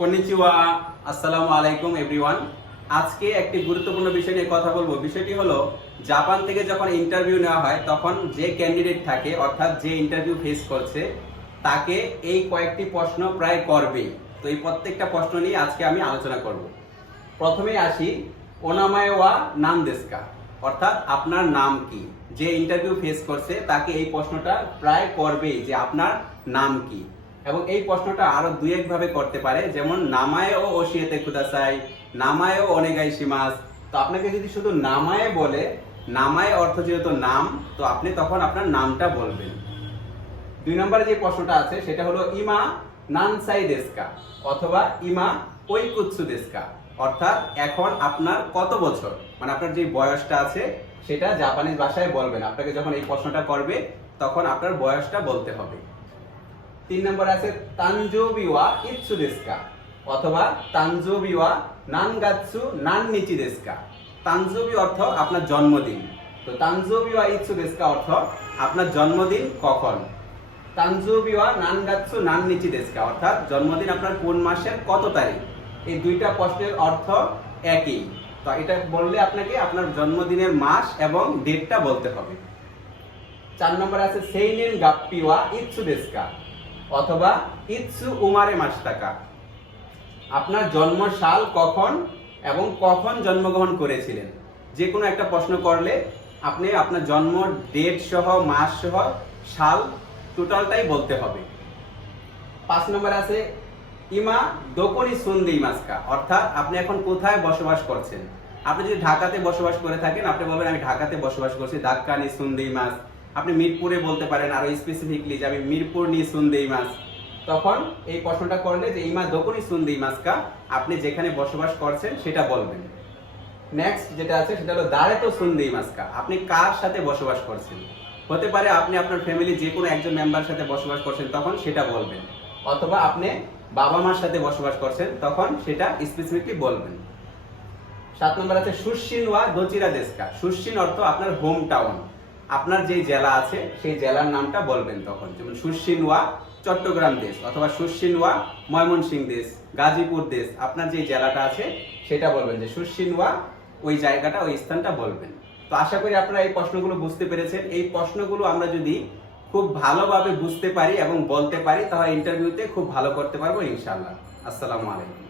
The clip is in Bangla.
কনিচিওয়া, আসসালামু আলাইকুম এভরিওয়ান আজকে একটি গুরুত্বপূর্ণ বিষয় নিয়ে কথা বলব। বিষয়টি হলো, জাপান থেকে যখন ইন্টারভিউ নেওয়া হয়, তখন যে ক্যান্ডিডেট থাকে, অর্থাৎ যে ইন্টারভিউ ফেস করছে, তাকে এই কয়েকটি প্রশ্ন প্রায় করবেই। তো এই প্রত্যেকটা প্রশ্ন নিয়ে আজকে আমি আলোচনা করব। প্রথমে আসি ওনামায় ওয়া নাম দেশকা অর্থাৎ আপনার নাম কি? যে ইন্টারভিউ ফেস করছে, তাকে এই প্রশ্নটা প্রায় করবেই যে আপনার নাম কি? এবং এই প্রশ্নটা আরও দুই এক ভাবে করতে পারে। যেমন নামায় ও ওশিয়েতে খুদাসাই নামায় ও অনেগাই সীমাস তো আপনাকে যদি শুধু নামায় বলে, নামায় অর্থ যেহেতু নাম, তো আপনি তখন আপনার নামটা বলবেন। দুই নম্বরে যে প্রশ্নটা আছে, সেটা হলো, ইমা নানসাই দেশকা অথবা ইমা ঐকুৎসু দেশকা। অর্থাৎ এখন আপনার কত বছর? মানে আপনার যে বয়সটা আছে, সেটা জাপানিজ ভাষায় বলবেন। আপনাকে যখন এই প্রশ্নটা করবে, তখন আপনার বয়সটা বলতে হবে। তিন নম্বর আছে তানজোবিওয়া ইৎসু দেশকা অথবা তানজোবিওয়া নানগাৎসু নান নিচি দেশকা তানজোবি অর্থ আপনার জন্মদিন। তো তানজোবিওয়া ইৎসু দেশকা অর্থ আপনার জন্মদিন কখন? তানজুবিওয়া নানগাৎসু নান নিচি দেশকা অর্থাৎ জন্মদিন আপনার কোন মাসের কত তারিখ? এই দুইটা প্রশ্নের অর্থ একই। তো এটা বললে আপনাকে আপনার জন্মদিনের মাস এবং ডেটটা বলতে হবে। চার নম্বর আছে সেইনেন গাপ্পিওয়া ইৎসু দেশকা অথবা ইৎসু উমারে মাস টাকা আপনার জন্ম সাল কখন এবং কখন জন্মগ্রহণ করেছিলেন? যে কোনো একটা প্রশ্ন করলে আপনি আপনার জন্ম ডেট সহ, মাস সহ, সাল টোটালটাই বলতে হবে। পাঁচ নম্বর আছে, ইমা দোকনি সুন্দি মাসকা। অর্থাৎ আপনি এখন কোথায় বসবাস করছেন? আপনি যদি ঢাকাতে বসবাস করে থাকেন, আপনি বলবেন, আমি ঢাকাতে বসবাস করছি, ধাক্কানি সুন্দি মাস। আপনি মিরপুরে বলতে পারেন আরও স্পেসিফিকলি যে আমি মিরপুর নিয়ে সুন্দি মাস তখন এই প্রশ্নটা করলে যে এই ইমা দোকনি সুন্দি মাসকা আপনি যেখানে বসবাস করছেন সেটা বলবেন। নেক্সট যেটা আছে, সেটা হলো দাঁড়ে তো সুন্দি মাসকা আপনি কার সাথে বসবাস করছেন? হতে পারে আপনি আপনার ফ্যামিলি যে কোনো একজন মেম্বার সাথে বসবাস করছেন, তখন সেটা বলবেন। অথবা আপনি বাবা মার সাথে বসবাস করছেন, তখন সেটা স্পেসিফিকলি বলবেন। সাত নম্বর আছে সুশিন ওয়া দচিরা দেশকা। সুশিন অর্থ আপনার হোম টাউন আপনার যে জেলা আছে, সেই জেলার নামটা বলবেন তখন। যেমন সুশিন ওয়া চট্টগ্রাম দেশ অথবা সুশিন ওয়া ময়মনসিংহ দেশ, গাজীপুর দেশ, আপনার যে জেলাটা আছে, সেটা বলবেন। যে সুশিন ওয়া ওই জায়গাটা, ওই স্থানটা বলবেন। তো আশা করি আপনারা এই প্রশ্নগুলো বুঝতে পেরেছেন। এই প্রশ্নগুলো আমরা যদি খুব ভালোভাবে বুঝতে পারি এবং বলতে পারি, তাহলে ইন্টারভিউতে খুব ভালো করতে পারব, ইনশাআল্লাহ। আসসালামু আলাইকুম।